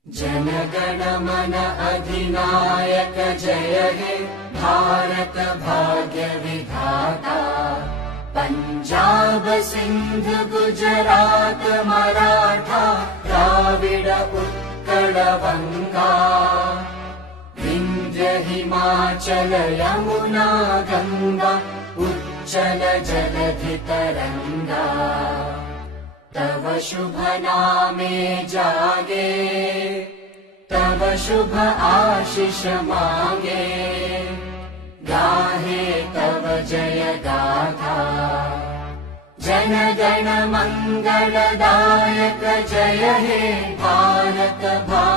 जनगण मन अधिनायक जय हे भारत भाग्य विधाता। पंजाब सिंध गुजरात मराठा द्राविड उत्कल बंगा। विंध्य हिमाचल यमुना गंगा उच्चल जलधि तरंगा। तव शुभ नामे जागे तव शुभ आशीष मांगे। गाहे तव जय गाथा जन गण मंगलदायक जय हे भारत भाग्य